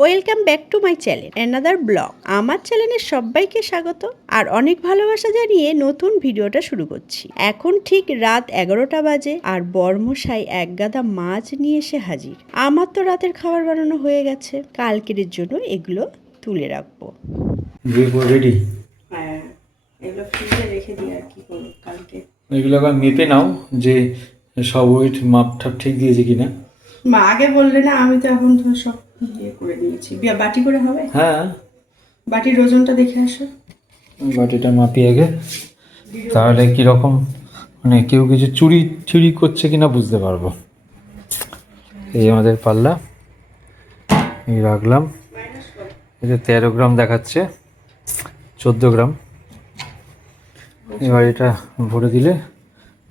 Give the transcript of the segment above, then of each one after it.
Welcome back to my channel another blog. আমার চ্যানেলে সবাইকে স্বাগত আর অনেক ভালোবাসা জানিয়ে নতুন ভিডিওটা শুরু করছি। এখন ঠিক রাত 11টা বাজে আর বর্মশাই এক গাদা মাছ নিয়ে এসে হাজির। আমার তো রাতের খাবার বানানো হয়ে গেছে, কালকের জন্য এগুলো তুলে রাখবো। রেডি? হ্যাঁ, এগুলো ফ্রিজে রেখে দিই আর কি করব কালকে। এগুলো আবার মেপে নাও যে সব ওয়েট মাপটা ঠিক দিয়েছে কিনা। মা আগে বললে না, আমি তো এখন তো সব ইয়ে করে নিয়েছি। বাটি করে হবে? হ্যাঁ, বাটির ওজনটা দেখে আসো। বাটিটা মাপি আগে, তাহলে কীরকম মানে কেউ কিছু চুরি করছে কিনা বুঝতে পারবো। এই আমাদের পাল্লা, এই রাখলাম। এটা 13 গ্রাম দেখাচ্ছে, 14 গ্রাম। এবার এটা ভরে দিলে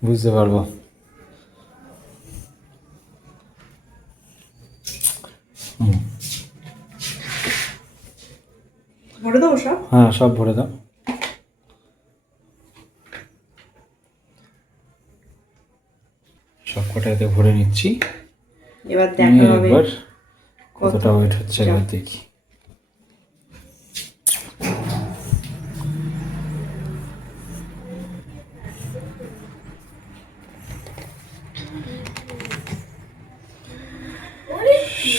বুঝতে পারবো। ভরে দেবো সব? হ্যাঁ, সব ভরে দাও। সব কটা এতে ভরে নিচ্ছি। এবার দেখা হবে এবার কতটা ওয়েট হচ্ছে এবার দেখি।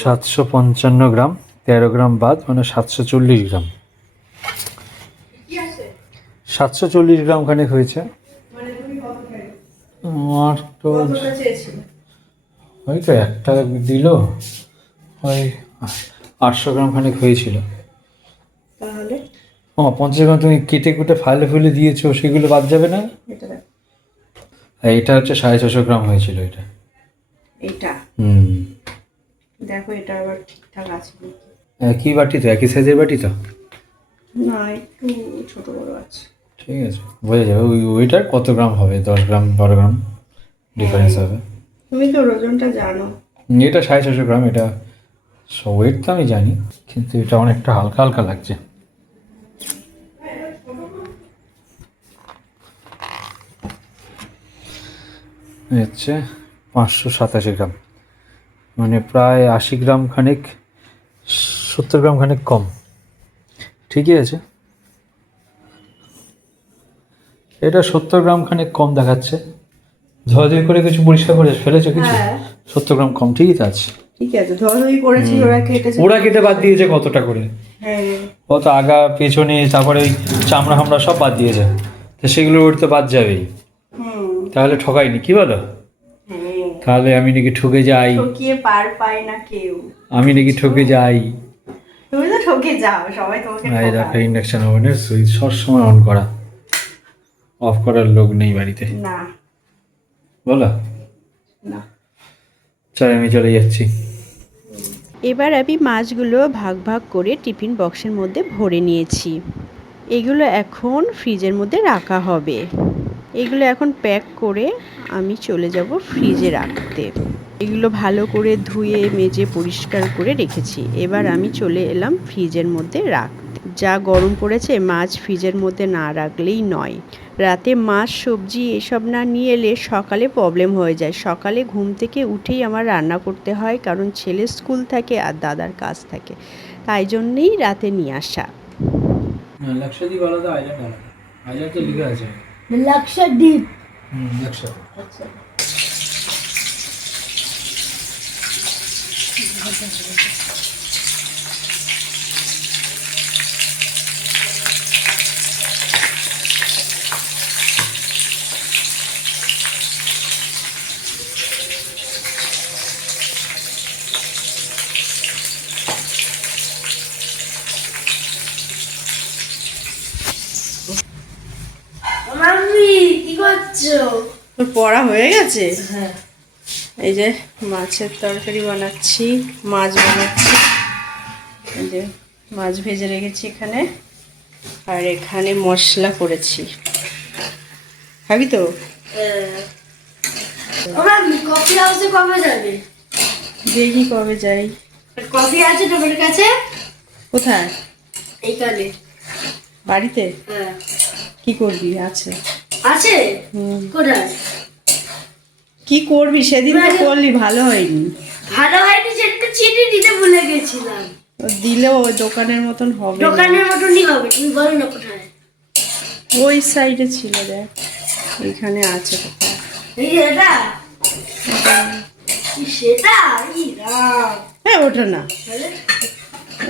$755 গ্রাম, 13 গ্রাম বাদ মানে 740 গ্রাম। 740 গ্রাম খানিক হয়েছে। আমার তো ওই তো একটা দিল, ওই 800 গ্রাম খানিক হয়েছিল। তাহলে 50 গ্রাম তুমি কেটে কুটে ফাইলে ফুলে দিয়েছো, সেগুলো বাদ যাবে না? এটা হচ্ছে 650 গ্রাম হয়েছিল এটা। এইটা দেখো, এটা আবার ঠিকঠাক আছে একই বাটি তো, একই সাইজের বাটি তো? না, একটু ছোট বড় আছে। ঠিক আছে, বোঝা যাবে ওইটার কত গ্রাম হবে। 10 গ্রাম 12 গ্রাম ডিফারেন্স হবে। তুমি তো ওজনটা জানো। এটা 650 গ্রাম। এটা ওয়েট তো আমি জানি, কিন্তু এটা অনেকটা হালকা হালকা লাগছে। হচ্ছে 587 গ্রাম, মানে প্রায় 80 গ্রাম খানিক, 70 গ্রাম খানিক কম। ঠিকই আছে, এটা 70 গ্রাম খানিক কম দেখাচ্ছে। ধোয়াধুয়ি করে কিছু পরিষ্কার করে ফেলেছো কিছু? 70 গ্রাম কম, ঠিকই তো আছে। ঠিক আছে, ধোয়াধুয়ি করেছি, ওরা কেটে বাদ দিয়েছে কতটা করে। হ্যাঁ, কত আগা পেছনে, তারপরে ওই চামড়া হামড়া সব বাদ দিয়েছে, তো সেগুলো ওর তো বাদ যাবেই। তাহলে ঠকাইনি, কি বলো? তাহলে আমি নাকি ঠকে যাই? ঠকিয়ে পার পায় না কেউ। আমি নাকি ঠকে যাই? তুমি তো ঠকে যাও, সবাই তোমাকে এই দেখো, ইন্ডাকশন ওভেনের সুইচ সবসময় অন করা, অফ করার লোক নেই বাড়িতে। না, বলো না। চল, আমি চলে যাচ্ছি। এবার আমি মাছগুলো ভাগ ভাগ করে টিফিন বক্সের মধ্যে ভরে নিয়েছি। এগুলো এখন ফ্রিজের মধ্যে রাখা হবে। এগুলো এখন প্যাক করে আমি চলে যাব ফ্রিজে রাখতে। এগুলো ভালো করে ধুয়ে মেজে পরিষ্কার করে রেখেছি। এবার আমি চলে এলাম ফ্রিজের মধ্যে রাখতে। যা গরম পড়েছে, মাছ ফ্রিজের মধ্যে না রাখলেই নয়। রাতে মাছ সবজি এসব না নিয়ে এলে সকালে প্রবলেম হয়ে যায়। সকালে ঘুম থেকে উঠেই আমার রান্না করতে হয়, কারণ ছেলের স্কুল থাকে আর দাদার কাজ থাকে। তাই জন্যেই রাতে নিয়ে আসা। লাক্ষাদ্বীপ আলাদা, আইল্যান্ড আলাদা। আইল্যান্ড তো লিখে আছে লাক্ষাদ্বীপ। একসাথে। আচ্ছা, মাম্মি কি করছো? তোর পড়া হয়ে গেছে? হ্যাঁ। এই যে মাছের তরকারি বানাচ্ছি, মাছ বানাচ্ছি। এই যে মাছ ভেজে রেখেছি এখানে, আর এখানে মশলা করেছি। খাবি তো? মাম্মি কফি হাউসে কবে যাবে? দেখি কবে যাই। কফি আছে তোমার কাছে? কোথায়? এইখানে। বাড়িতে? হ্যাঁ। কি করবি? আছে। আছে? কোথায়? কি করবি? সেদিন তো করলি, ভালো হয়নি। ভালো হয়নি, সেটা চিনি দিতে ভুলে গেছিলাম। দিলেও ওই দোকানের মতন হবে না। দোকানের মতনই হবে, তুমি বলো না কোথায়। ওই সাইডে ছিল, দেখ এখানে আছে কোথায়। এই যে এটা, কি সেটা? ই রাম। হ্যাঁ ওটা না, তাহলে?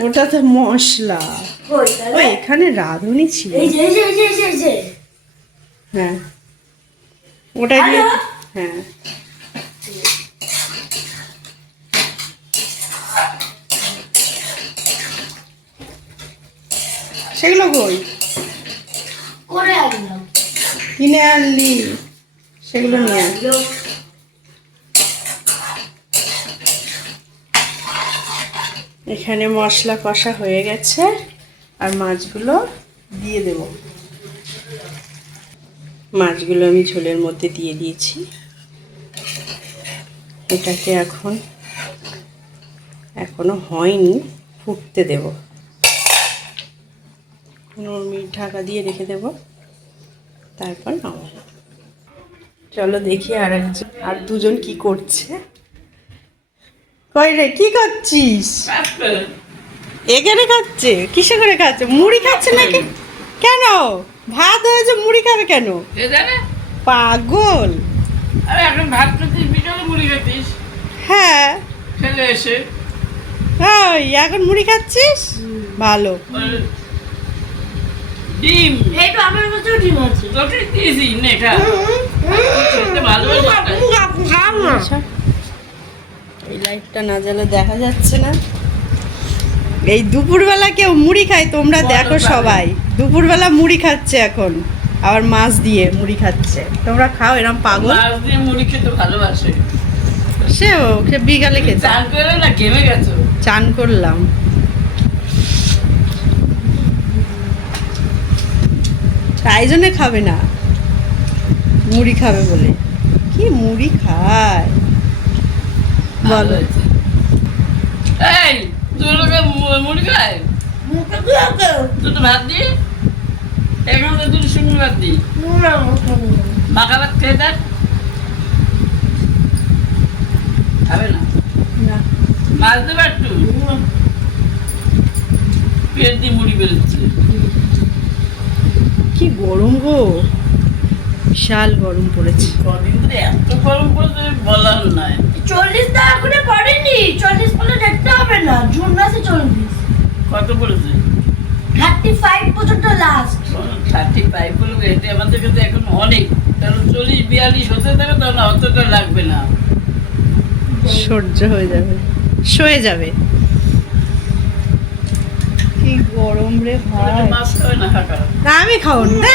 ওটা তো মশলা। কই ওই তাহলে? এখানে রাঁধুনি ছিল। এই যে এই যে এই যে এই যে হ্যাঁ ওটা দিয়ে, আরো? হ্যাঁ সেগুলো কই করে আনলাম। কিনে আনলি? সেগুলো নিয়ে আন। এখানে মশলা কষা হয়ে গেছে, আর মাছগুলো দিয়ে দেব। মাছগুলো আমি ঝোলের মধ্যে দিয়ে দিয়েছি। এটাকে এখনো হয়নি, ফুটতে দেব। 15 মিনিট ঢাকা দিয়ে রেখে দেব, তারপর নামাবো। চলো দেখি আর দুজন কি করছে। কই রে, কি করছিস? এখানে খাচ্ছে? কিসে করে খাচ্ছে? মুড়ি খাচ্ছে নাকি? কেন ভাত হয়েছে, মুড়ি খাবে কেন? পাগল। আরে এখন ভাত খেতিস, বিকালে মুড়ি খেতিস, হ্যাঁ খেলে এসে ওই এখন মুড়ি খাচ্ছিস, ভালো। ওই ডিম এই তো আমার মতো ডিম আছে। তোকে দিয়েছি নে খা, খেতে ভালোবাসিস তাই। আচ্ছা, এই লাইটটা না জ্বালে দেখা যাচ্ছে না। এই দুপুরবেলা কেউ মুড়ি খায়? তোমরা দেখো সবাই, দুপুরবেলা মুড়ি খাচ্ছে এখন, আবার মাছ দিয়ে মুড়ি খাচ্ছে। তোমরা খাও এরকম পাগল? মাছ দিয়ে মুড়ি খেতে ভালোবাসে। সে বিকালে খেতে। চান করে না ঘেমে গেছো? চান করলাম। তাই জন্যে খাবে না, মুড়ি খাবে বলে। কি মুড়ি খায় ভালো বলো? হয়েছে। এই দুটো মুড়ি খায়, মুখে দিয়ে দাও। দুটো ভাত দিয়ে, এখন তো দুটো শুকনো ভাত দিই, না, মুখে দিয়ে দাও। মাখা ভাত খেয়ে দেখ। খাবে না? না, মাছ দেবে একটু, পেট দিয়ে মুড়ি বেরোচ্ছে। কি গরম গো, বিশাল গরম পড়েছে। কদিন ধরে এত গরম পড়েছে বলার নাই। 40 তো এখনো পড়েনি, 40 বলে দেখতে হবে না, জুন মাসে 40। কত পড়েছে? 35 পর্যন্ত লাস্ট। 35 বলবে, এটা আমাদের কাছে এখন অনেক। কারণ 40-42 হতে দেবে, তখন অতটা লাগবে না। সহ্য হয়ে যাবে, সয়ে যাবে। কি গরম রে ভাই। মাছ খাবে না কাকা? না আমি খাবো না,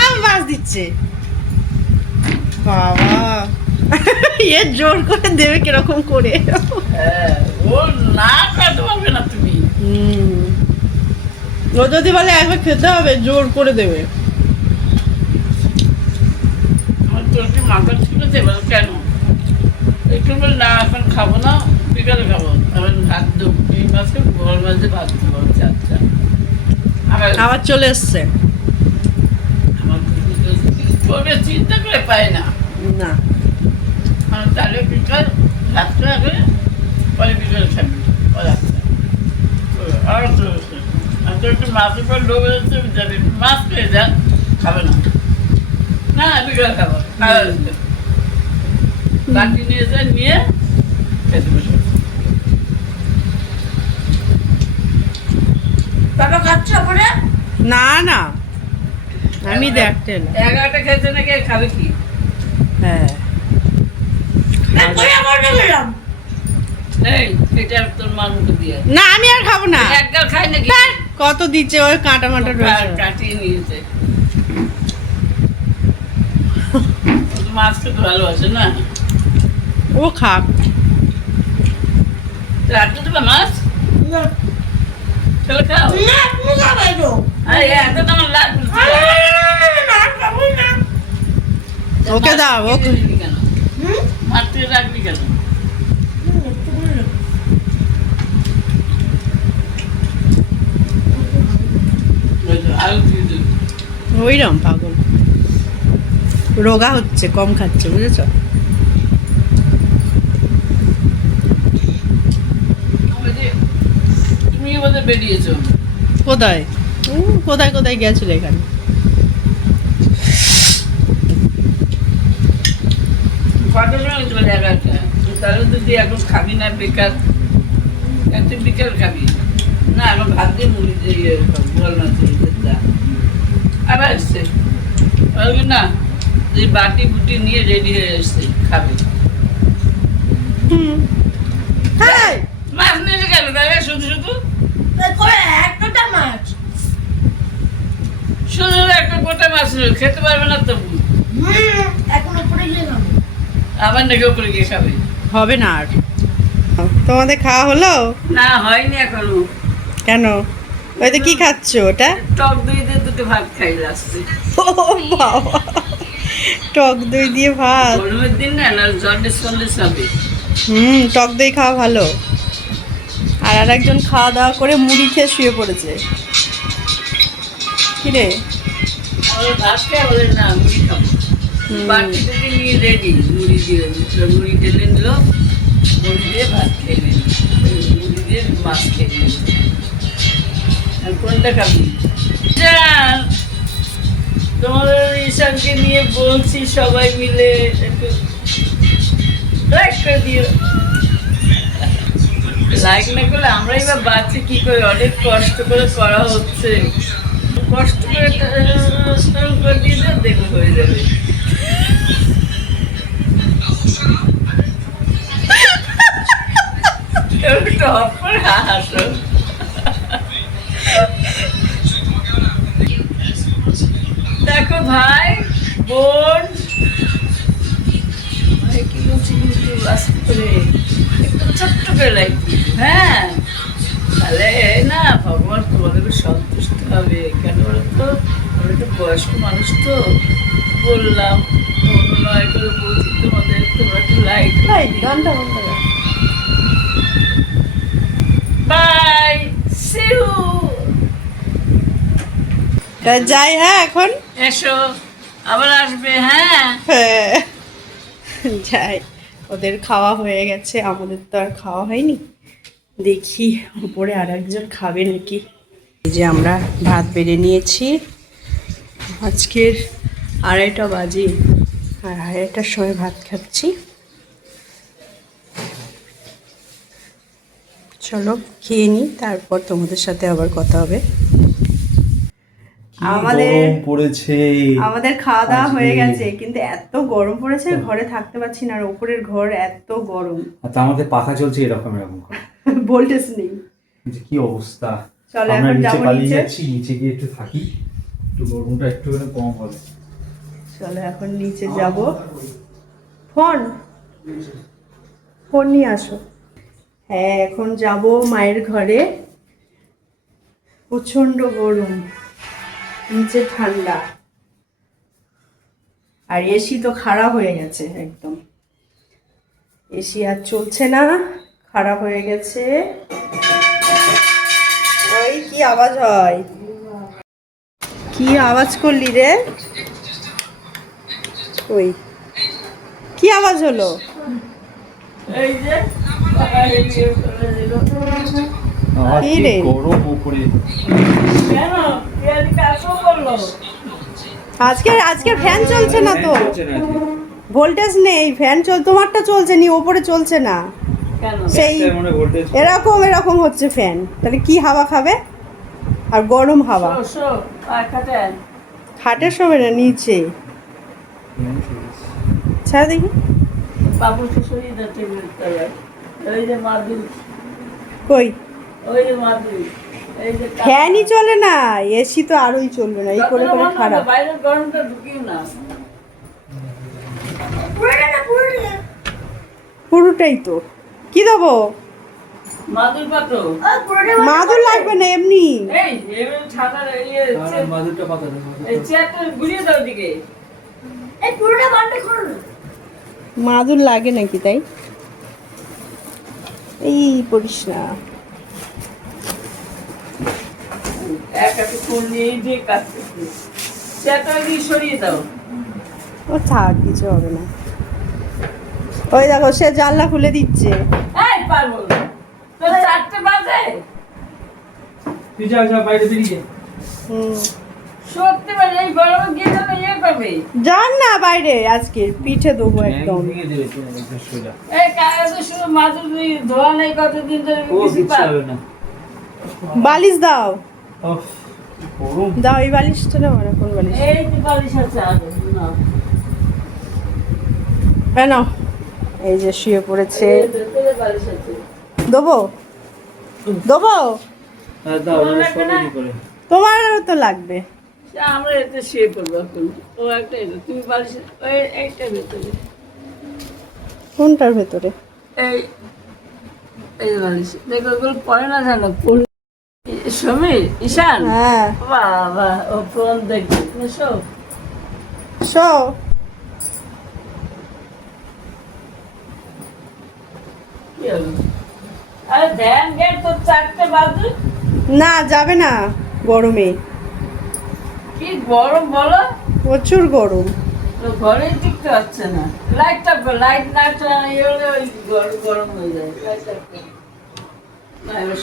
আমি মাছ দিচ্ছে বাবা। এ জোর করে দেবে কিরকম করে। হ্যাঁ, ও না খাতে পারবে না তুমি। ও যদি বলে একবার খেতে হবে, জোর করে দেবে। আমার তোর কি মাথা ঠিক আছে? বল কেন? একটু বলে না এখন খাবো না, বিকালে খাবো। এখন ভাত দেবো, এই মাসে বড় মাঝে ভাত দেবো। আচ্ছা আবার চলে এসছে। আমার করবে চিন্তা করে পায় না। না তাহলে বিকাল রাত্রে আগে, পরে বিকালে খাবি। আর তো একটু মাছের পর লোক হচ্ছে, যাবে মাছ পেয়ে যান, খাবে না। না বিকালে খাবো, বাকি নিয়ে যায়, নিয়ে খেতে বসে। বাবা খাচ্ছে পরে? না না, আমি দেখতে এলাম। 11টা খেয়েছে নাকি, খাবে কি? হ্যাঁ পরে আমার গেলাম। এই এটা তোর মার মুখে দিয়ে না, আমি আর খাবো না। এক গাল খাই নাকি? কত দিচ্ছে, ওই কাঁটা মাটা রয়েছে। কাটিয়ে নিয়েছে। মাছ খেতে ভালোবাসে না? ও খাক। রাখতে দেবে মাছ? না, চলে খাও। না, তুমি খাবে তো। আরে এত তো আমার লাগবে না। না, খাবো না। ওকে দাও, ওকে। রাখবি কেন? হুম? মারতে রাখবি কেন? ওই তো, আলু দিয়ে দিবি। ওইরকম পাগল, রোগা হচ্ছে, কম খাচ্ছে, বুঝেছ? ওই যে তুমি বোধহয় বেরিয়েছো। কোথায় কোথায় কোথায় গেছিল এখানে? কটার সময় চলে এগারোটা, তাহলে তো তুই এখন খাবি না, বেকার। তুই বিকেল খাবি না? এখন ভাত দিয়ে মুড়ি দিয়ে বল না আবার এসছে বলবি না যে বাটি বুটি নিয়ে রেডি হয়ে এসছে, খাবে। হ্যাঁ মাছ নিয়ে গেল তাহলে শুধু শুধু করে একটা মাছ। শুধু একটা গোটা মাছ খেতে পারবে না তো, এখন উপরে গিয়ে খাবো। আবার নাকি উপরে গিয়ে খাবে। হবে না আর। তোমাদের খাওয়া হলো? না হয়নি এখনো। কেন? ওই তো কি খাচ্ছ ওটা? টক দই দিয়ে দুটো ভাত খাই লাস্টে। ও বাবা, টক দই দিয়ে ভাত। গরমের দিন না, না জন্ডিস ফন্ডিস হবে। টক দই খাওয়া ভালো। আর একজন খাওয়া দাওয়া করে মুড়ি খেয়ে শুয়ে পড়েছে। কি রে? আমাদের ভাত খেয়ে বলে না মুড়ি খাবো। বাটি থেকে নিয়ে রেডি, মুড়ি দিয়ে মুড়ি ঢেলে নিল, মুড়ি দিয়ে ভাত খেয়ে নিল, মুড়ি দিয়ে মাছ খেয়ে নিল। আর কোনটা খাবি? জান, তোমাদের ঈশানকে নিয়ে বলছি সবাই মিলে একটু লাইক করে দিও। লাইক না করলে আমরাই বা বাচ্চা কি করে? অনেক কষ্ট করে করা হচ্ছে, কষ্ট করে দিয়ে দাও, দেখো হয়ে যাবে। একটু অফ করে হাসো। দেখো ভাই বোন, ভাই কি বলছি কিন্তু আস্তে করে একটু ছোট্ট করে লাইক, হ্যাঁ তাহলে না ভগবান তোমাদেরকে সন্তুষ্ট হবে। কেন বলো তো, আমরা একটু বয়স্ক মানুষ তো, বললাম অনুনয় করে বলছি তোমাদের, তোমরা একটু লাইক। গানটা বন্ধ কর। Bye, see you. তা যাই, হ্যাঁ এখন এসো, আবার আসবে। হ্যাঁ হ্যাঁ যাই, ওদের খাওয়া হয়ে গেছে, আমাদের তো আর খাওয়া হয়নি। দেখি উপরে আর একজন খাবে নাকি। এই যে আমরা ভাত বেড়ে নিয়েছি। আজকের 2:30 বাজে, আর 2:30টার সময় ভাত খাচ্ছি। চলো খেয়ে নিই, তারপর তোমাদের সাথে আবার কথা হবে। আমাদের খাওয়া দাওয়া হয়ে গেছে, কিন্তু এত গরম পড়েছে ঘরে থাকতে পারছি না। আর উপরের ঘর এত গরম, তা আমাদের পাখা চলছে এরকম করে। ভোল্টেজ নেই। যে কি অবস্থা। চলো আমরা এখন নিচে যাবো পালিয়ে নিচে। যাচ্ছি, নিচে গিয়ে একটু থাকি, একটু গরমটা একটু কম হবে। চলো এখন নিচে যাব। ফোন ফোন নিয়ে আসো। হ্যাঁ এখন যাব মায়ের ঘরে। প্রচন্ড গরম, নিচে ঠান্ডা, আর এসি তো খারাপ হয়ে গেছে একদম। এসি আর চলছে না, খারাপ হয়ে গেছে। ওই কি আওয়াজ হয়? কি আওয়াজ করলি রে? ওই কি আওয়াজ হলো? এই যে কি রে? গরম উপরে। কেন পিয়ালিকে আসো বললো? আজকে ফ্যান চলছে না তো, ভোল্টেজ নেই। ফ্যান তোমারটা চলছে নি, ওপরে চলছে না। কেন? সেই এরকম হচ্ছে ফ্যান। তাহলে কি হাওয়া খাবে? আর গরম হাওয়া। শো আর খাটেন খাটের সময় না, নিচে ছাড়া দেখি। বাবু শ্বশুরই যাচ্ছে বিদ্যালয়। ওই যে মাদুর, কই ওই যে মাদুর, এই যে ফ্যানই চলে না, এসি তো আরোই চলবে না। এই করে করে খারাপ। বাইরের গরমটা ঢুকিও না। পুরোটাই তো। কি দেবো? মাদুর পাতো, মাদুর লাগবে না, এমনি এই এবার ঠান্ডার মাদুরটা পাতা দেবো। এই চেয়ারটা ঘুরিয়ে দাও দিকে। এই পুরোটা বন্ধ করো না। মাদুর লাগে নাকি? তাই এই পড়িস না। একটা ফোন নিয়ে দিয়ে কাজ করতে, চেয়ারটা দিয়ে সরিয়ে দাও। ও থাক, কিছু হবে না। ওই দেখো সে জানলা খুলে দিচ্ছে। এই পারবো তো 4টে বাজে। তুই যা যা বাইরে বেরিয়ে হুম সত্যি মানে এই গরমে গিয়ে যাবে ইয়ে পাবে। যান না বাইরে আজকে পিঠে দেবো একদম। ভেঙে দেবে সোজা। এই কাজ তো শুধু মাদুর ধোয়া নেই কতদিন ধরে ও কিছু কিচ্ছু হবে না। বালিশ দাও, ওহ, গরম। দাও এই বালিশটা দাও না, কোন বালিশ? এই তো বালিশ আছে আগে না কেন এই যে শুয়ে পড়েছে, এই ভেতরে বালিশ আছে। দেবো দেবো, হ্যাঁ, দাও, নাহলে শোবে কি করে? তোমারও তো লাগবে। সে আমরা এতে শুয়ে পড়বো এখন। ও একটা এটা তুমি বালিশ ওই এইটা ভেতরে কোনটার ভেতরে? এই এই যে বালিশ দেখো ওগুলো পড়ে না জানো পড়ে সমীর ঈশান হ্যাঁ বাবা ও ফোন দেখবে সব শো। কি হলো আরে ধ্যান গেট তো 4টে বাজে না যাবে না গরমে, কি গরম বলো প্রচুর গরম। তো ঘরে টিকতে হচ্ছে না লাইটটা লাইট না ইয়ে হলে ওই গরম গরম হয়ে যায় লাইটটা না এবার